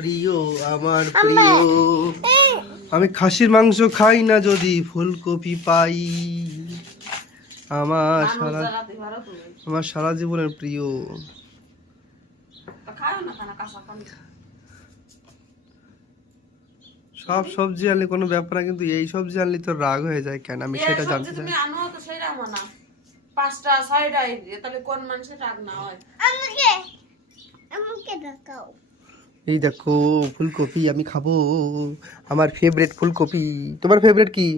প্রিয় আমার প্রিয়, আমি খাসির মাংস খাই না যদি ফুলকপি পাই। আমার সারা জীবনের প্রিয়। সব সবজি আনলে কোনো ব্যাপার না, কিন্তু এই সবজি আনলে তো রাগ হয়ে যায় কেন, আমি সেটা জানতে চাই। পাঁচটা ছয়টা তাহলে কোন মানুষের রাগ না হয়? এই দেখো ফুলকপি আমি খাবো, আমার ফেভারিট ফুলকপি। তোমার ফেভারিট কি?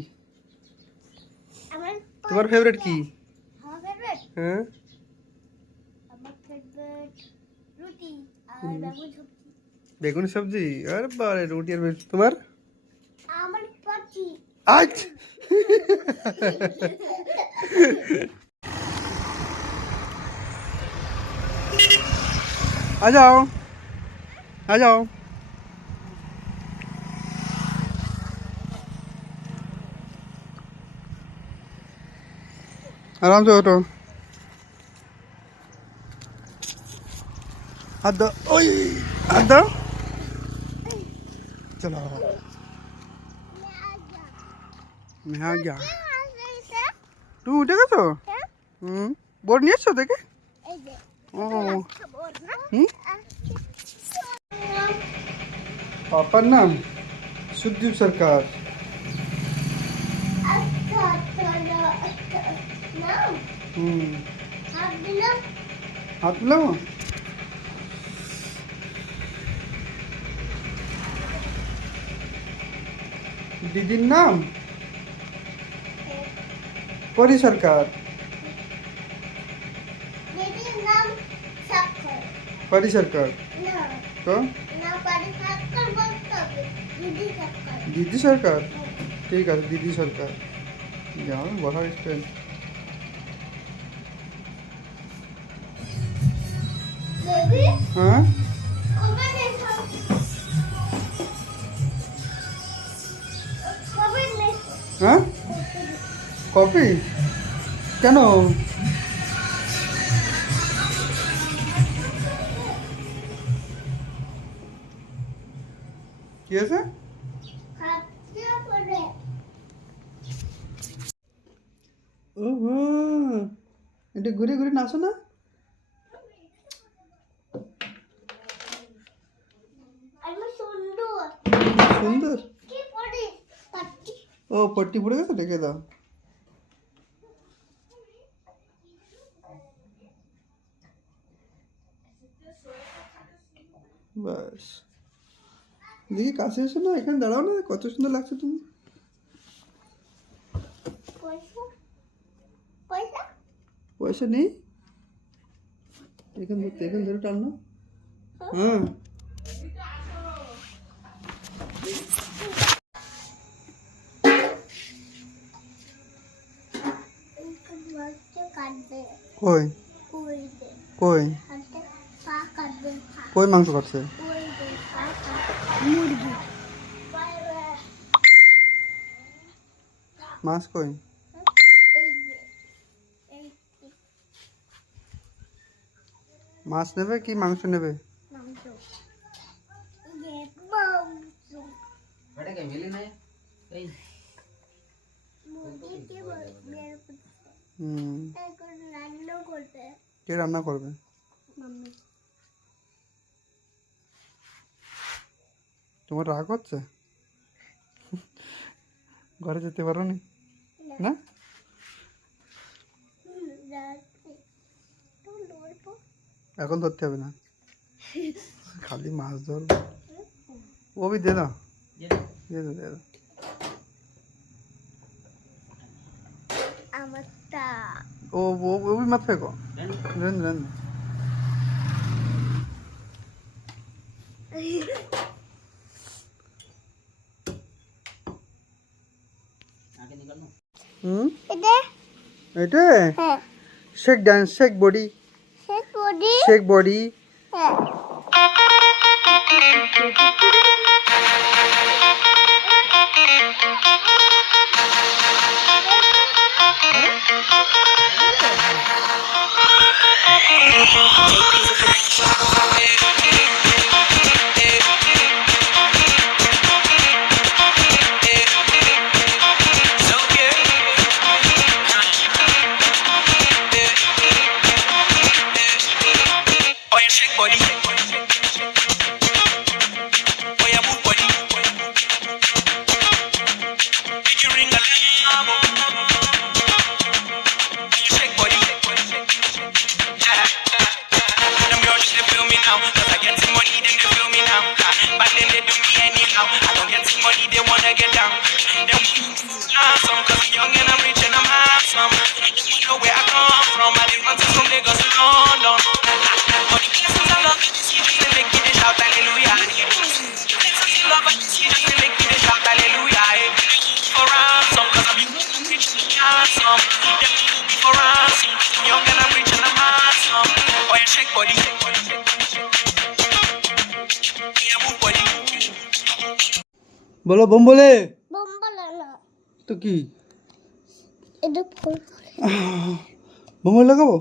তোমার ফেভারিট কি? হ্যাঁ, বেগুন সবজি। আর বারে রুটি আর তোমার? আজ आ जाओ आ जाओ। आराम से उठो। हाथ दो, ओए हाथ दो। चलो मैं आ गया। तुम उठे गए तो बोर्ड नहीं अच्छा देखे। पापा नाम सुदीप सरकार। हाथ मिलाओ। दीदीर नाम परी सरकार। परी सरकार तो दीदी सरकार। ठीक है दीदी सरकार। जाओ बाहर स्टैंड। हाँ हाँ कॉपी কেন? কি আছে? ওহো, এটা ঘুরে ঘুরে নাচো না? সুন্দর। ও পট্টি পড়ে গেছে, রেখে দাও। বাস দেখি কাছে এসো না, এখানে দাঁড়াও না, কত সুন্দর লাগছে তুমি। পয়সা নেই, এখান ধরতে, এখান ধরে টান না। হ্যাঁ কই কই কই মাংস কাটছে? মাছ কই? মাছ নেবে কি মাংস নেবে? কে রান্না করবে? তোমার রাগ হচ্ছে? ঘরে যেতে পারো নি না? এখন ধরতে হবে না, খালি মাছ ধরবো। ও भी दे दो, दे दो दे दो। वो भी मत फेंको, रहने रहने। এটা shake dance, shake body, shake body. বলো বোম বলে তো কি বোম বলে লাগাবো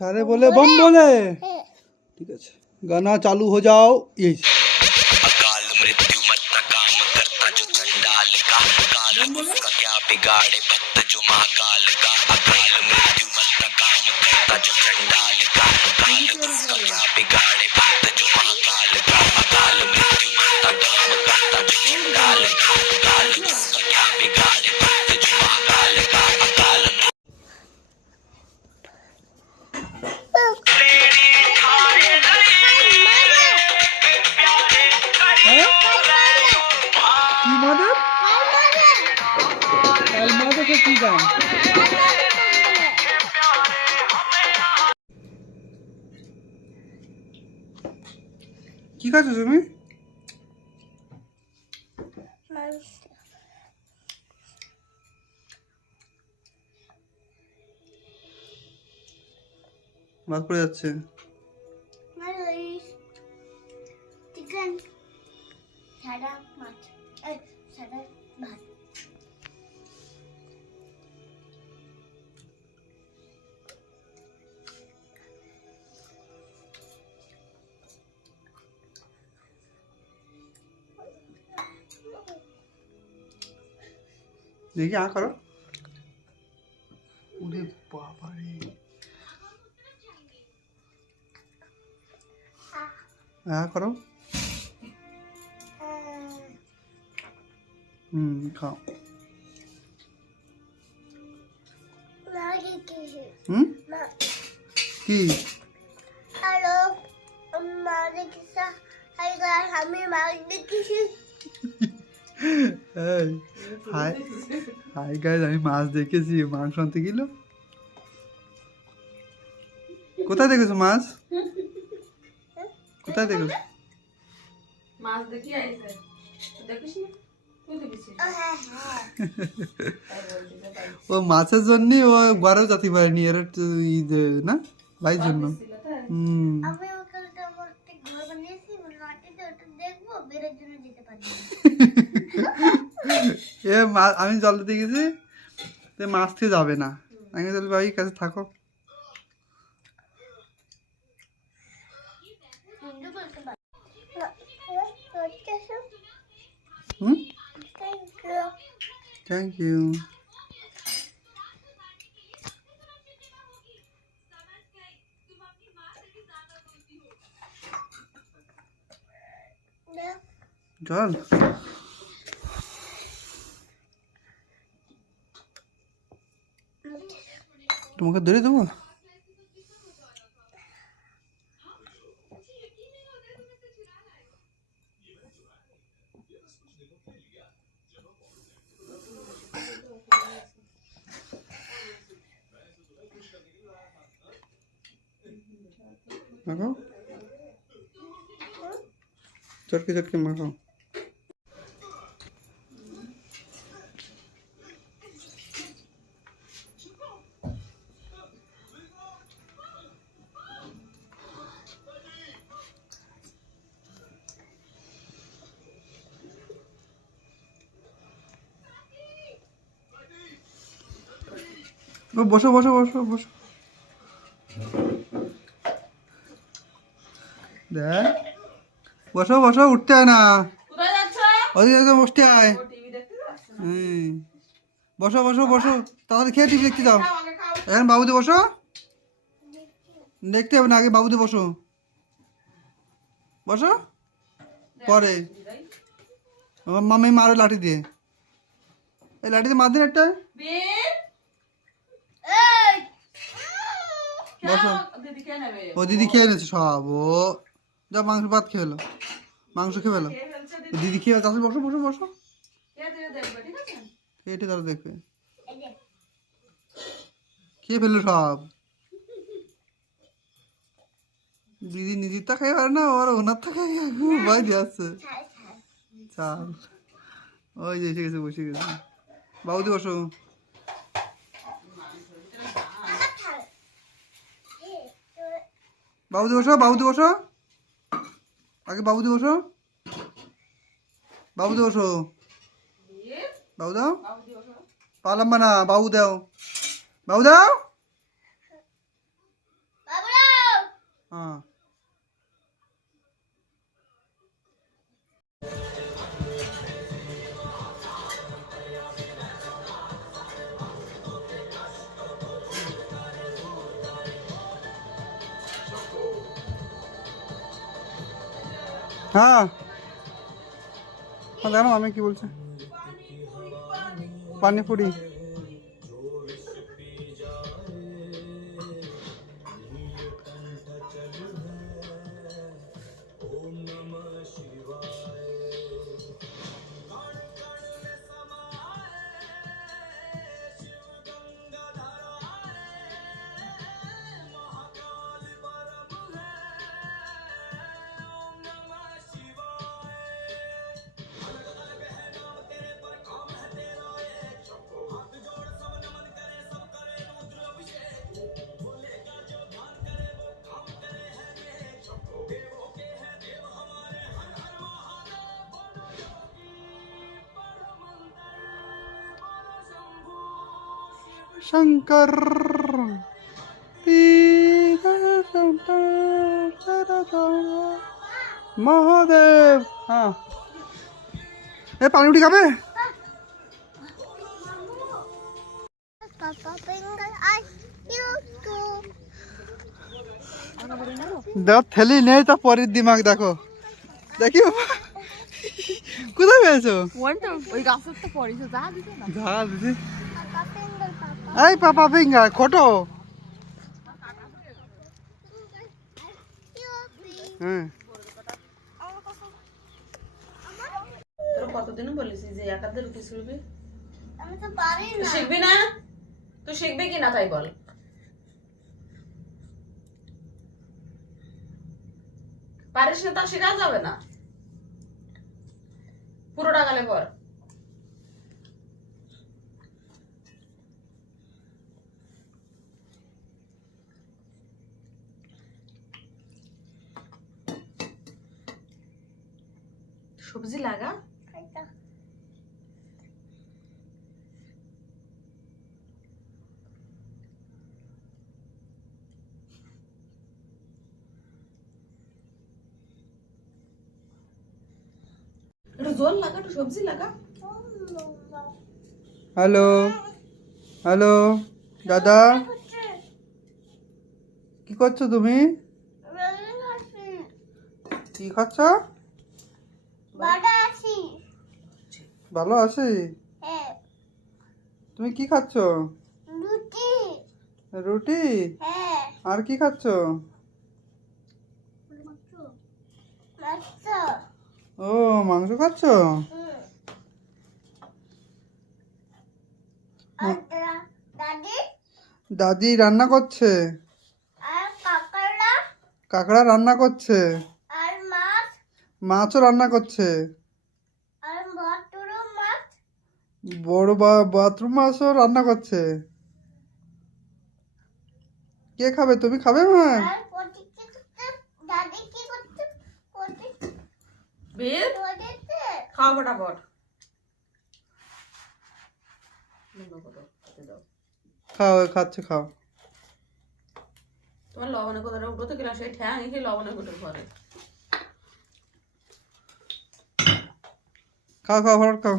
सारे बोले बम बोले ठीक है गाना चालू हो जाओ ये अकाल मृत्यु मत काम करता जो चंडाल का काल उसका क्या बिगाड़े भक्त जो महाकाल का अकाल मृत्यु मत काम करता जो चंडाल का काल उसका क्या बिगाड़े भक्त जो महाकाल का अकाल मृत्यु मत काम करता जो चंडाल का काल उसका क्या बिगाड़े भक्त जो महाकाल का अकाल কি মাদার আলমাদাকে কি গান কি খাচ্ছ তুমি ভাত পড়ে যাচ্ছে চিকেন সাদা মাছ সাদা ভাত দেখি আ করো ওরে বাবা রে করো খাও কি হ্যালো আমি মাছ দেখেছি হাই হাই গাইজ আমি মাছ দেখেছি মাংস আনতে গেল কোথায় দেখেছো মাছ কোথায় দেখেছো মাছ দেখি আইছে দেখিস না তুই দেখিস ও মাছের জন্য ও ঘরেও যেতে পারেনি এর না ভাইয়ের জন্য আমি ওকে ঘর বানিয়েছি মাটিতে ওটা দেখবো বেরের জন্য যেতে পারি এ আমি জল দিতে গেছি তো মাছ থেকে যাবে না আমি বলি ভাই কাছে থাকো থ্যাংক ইউ চল তোমাকে ধরে দেবো মাখাও চটকে চটকে মাখাও বসো বসো বসো বসো দেখ বসো বসো উঠতে হয় না কোথায় যাচ্ছ ওদিকে বসতে হয় ও টিভি দেখতে যাচ্ছে না বসো বসো বসো তাহলে খেয়ে টিভি দেখতে যাও খাও, আগে খাও এখন বাবুতে বসো দেখতে হবে না আগে বাবুতে বসো বসো পরে আমার মামি মারে লাঠি দিয়ে এই লাঠি দিয়ে মার দিন একটা বীর বসো দিদি কে নেবে ও দিদি খেয়ে নিয়েছে সব ও যা মাংস ভাত খেয়ে এলো মাংস খেয়ে এলো কে ফেলছে দিদি দিদি খেয়ে তাহলে বসো বসো বসো কে দিয়ে দেখবে ঠিক আছে এটা তারা দেখবে খেয়ে ফেললো সব দিদি নিজের তা খাই পারে না ওর ওনার তা খাই ভয় দিয়ে আসছে চাল ওই যে এসে গেছে, বসে গেছে। বাবুদি বসো। বাবুদি বসো, বাবুদি বসো, আগে বাবুদি বসো, বাবুদি বসো, বাবু দাও, পালাম্বা না, বাবু দাও, বাবু দাও। হ্যাঁ হ্যাঁ হ্যাঁ, জানো আমি কি বলছি, পানিপুরি। शंकर महादेव। हाँ ए पानी उठी खाबे पापा फिंगर आई यू टू देख थैली नहीं तो परी दिमाग देखो देखियो কোথায় পেয়েছো? ওইটা ওই গাছের তো পড়েছে, যা দিছে না যা দিদি। पापा फिंगर पापा এই পাপা ফিঙ্গার খটো। হ্যাঁ তোর কতদিন বলেছিস যে একাদের রুটি শিখবি? আমি তো পারি তুই না শিখবি না? তুই শিখবি কি না তাই বল। পারিস না তা শেখা যাবে না, পুরোটা গেলে পর। সবজি লাগা খাইতা একটু জল লাগা, একটু সবজি লাগা। হ্যালো হ্যালো দাদা কি করছো তুমি? কি খাচ্ছ? বাড়া আছি ভালো আছি। হ্যাঁ তুমি কি খাচ্ছ? রুটি রুটি হ্যাঁ আর কি খাচ্ছ? মাছ ও মাংস খাচ্ছ। আর দাদি দাদি রান্না করছে, আর কাকড়া কাঁকড়া রান্না করছে, আর মাছ মাছও রান্না করছে, আর বাটুরো মাছ বড় বাথরুম মাছও রান্না করছে। কে খাবে? তুমি খাবে? মা আর পটি কি করতে দাদি কি করতে পটি বের পটিতে খাও ফটাফট। খাও, খাচ্ছে খাও। তোমার লবণে কোথাটা উঠোতে গেলাম, সেই ঠ্যাং এসে লবণে কোটে ঘরে। খাও খাও ফটাফট খাও।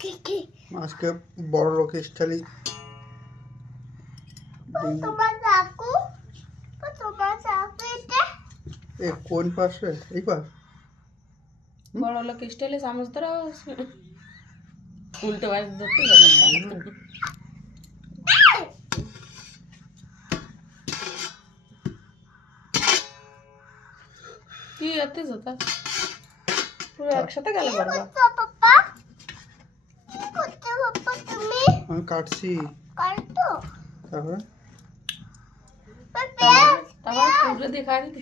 কি কি আজকে বড় লোকের স্টাইলে তোমার চাকু তোমার চাকু এটা এ কোন পাশে? এই পাশ? বড় লোক স্টাইলে চামচ ধরা উল্টো বাজ ধরতে হবে। কি এত জোতা পুরো একসাথে গেল বারবার। পাপা কি করতে পাপা তুমি আমি কাটছি। কাটো তারপরে পাপা তারপর পুরো দেখা দিতে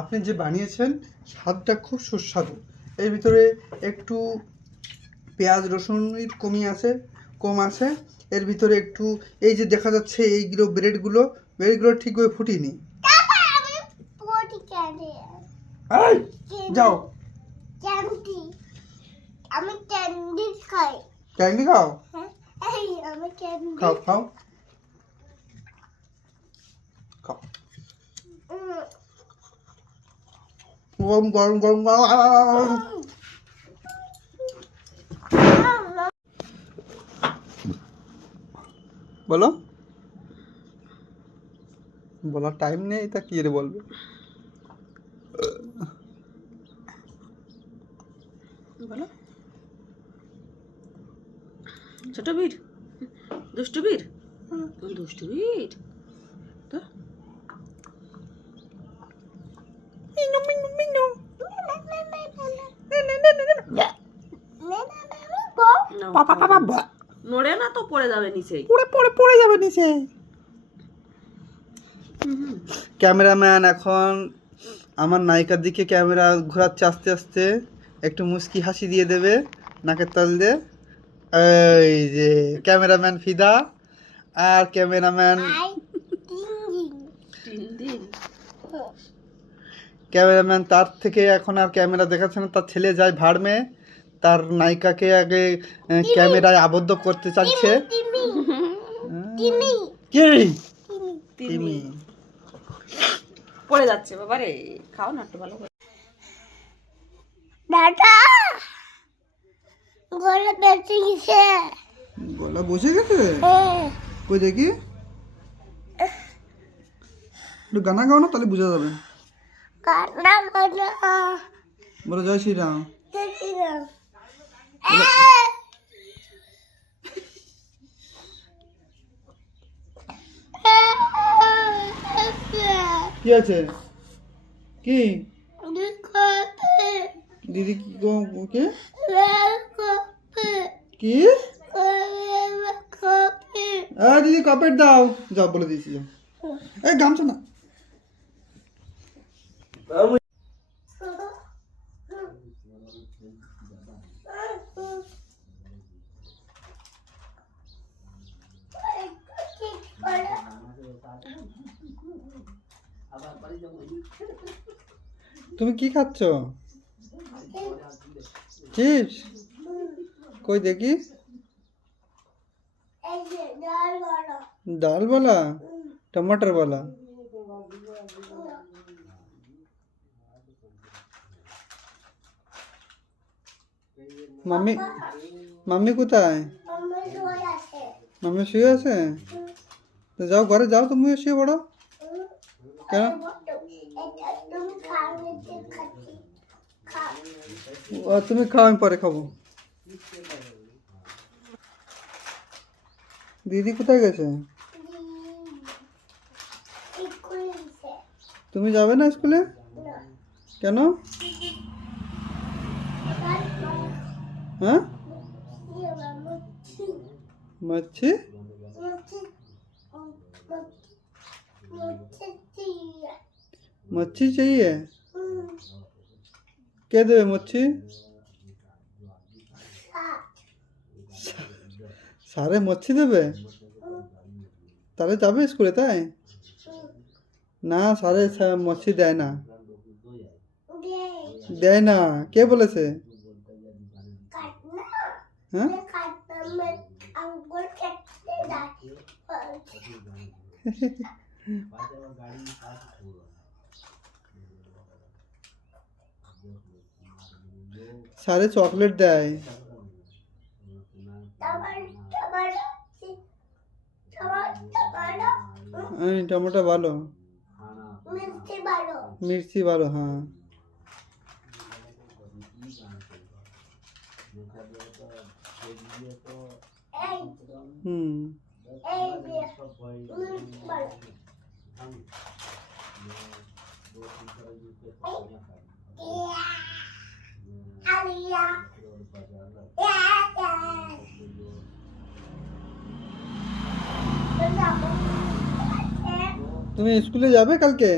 আপনি যে বানিয়েছেন স্বাদটা খুব সুস্বাদু। এর ভিতরে একটু পেঁয়াজ রসুনের কম আছে। এর ভিতরে একটু এই যে দেখা যাচ্ছে এইগুলো ব্রেডগুলো ঠিকভাবে ফুটিনি। আমি পটি ক্যান্ডি এই, যাও ক্যান্ডি আমি ক্যান্ডি খাই। ক্যান্ডি খাও, হ্যাঁ এই আমি ক্যান্ডি খাও খাও খাও। গরম গরম গরম গরম। বলো, বলার টাইম নেই তা কি রে বলবে। বলো ছোট বীর, দুষ্টু বীর, দুষ্টু বীর তো নড়ে না তো পড়ে যাবে নিচেই। পড়ে যাবে নিচে। ক্যামেরাম্যান এখন আমার নায়িকার দিকে ক্যামেরা ঘোরাচ্ছে আস্তে আস্তে, একটু মুস্কি হাসি দিয়ে দেবে নাকের তল দিয়ে। এই যে ক্যামেরাম্যান ফিদা আর ক্যামেরাম্যান তার থেকে এখন আর ক্যামেরা দেখাচ্ছে না, তার ছেলে যায় ভাড়মে, তার নায়িকাকে আগে ক্যামেরায় আবদ্ধ করতে চাচ্ছে। তিমি পড়ে যাচ্ছে বাবা রে, খাও না একটু ভালো করে। দাদা গলা বেঁচে গেছে। গলা বসে গেছে? কই দেখি, একটু গানা গাও না, তাহলে বোঝা যাবে। কান্না কান্না বলো জয় শ্রীরাম। কি আছে? কি দিদি কে কি দিদি কপেট দাও, যাও বলে দিয়েছি যাও। এই গামছা না। তুমি কি খাচ্ছ? চিপস? কই দেখি। ডাল वाला, टमाटर वाला। মাম্মি কোথায়? মাম্মি শুয়ে আছে? তো যাও ঘরে যাও, তুমিও শুয়ে পড়ো। কেন? তুমি খাও, আমি পরে খাবো। দিদি কোথায় গেছে? তুমি যাবে না স্কুলে? কেন? হ্যাঁ मच्छी मच्छी चाहिए? কে দেবে মচ্ছি? সারে মচ্ছি দেবে? তাহলে যাবে স্কুলে? তাই না, সারে মচ্ছি দেয় না। দেয় না? কে বলেছে? হ্যাঁ सारे चॉकलेट দেয়। টমেটো ভালো, মির্চি ভালো। হ্যাঁ তুমি স্কুলে যাবে কালকে?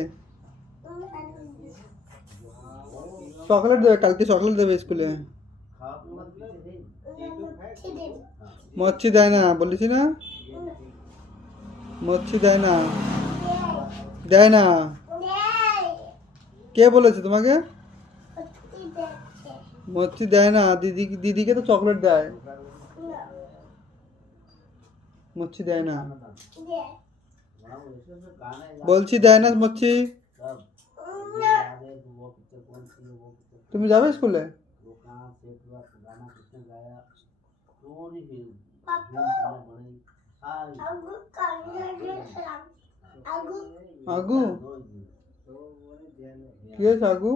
চকলেট দেবে, কালকে চকলেট দেবে স্কুলে। মচ্ছি দেয় না বলেছি না, মচ্ছি দেয় না, দেয় না। কে বলেছে তোমাকে? মচ্ছি দেয় না, দিদিকে তো চকলেট দেয়, মচ্ছি দেয় না বলছি, দেয় না মচ্ছি। তুমি যাবে স্কুলে? আগু কি হয়েছে? আগু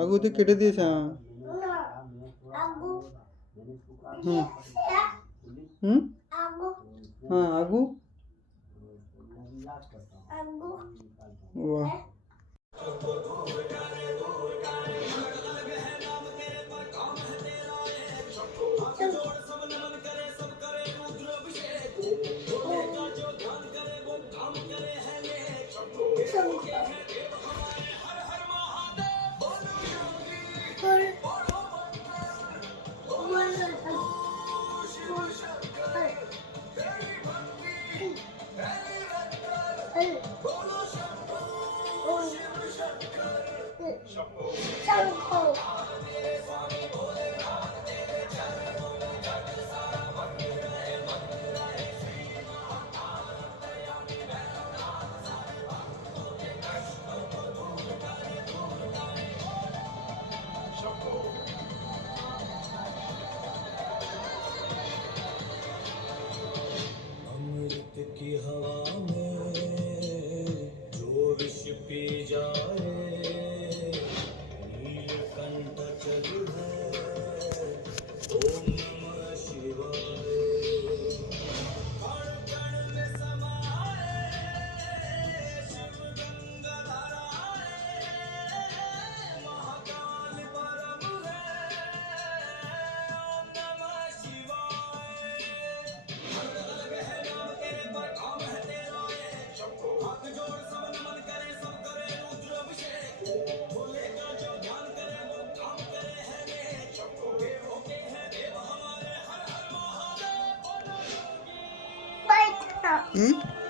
আগু তুই কেটে দিয়েছে। হুম হুম হ্যাঁ আগু। वाह अमृत की हवा में जो विष पी जाए, नीलकंठ चल है, ओम नमः शिवाय। कण कण में समाए शिव गंगा धाराए, महाकाल परम है, ओम नमः शिवाय। हम्म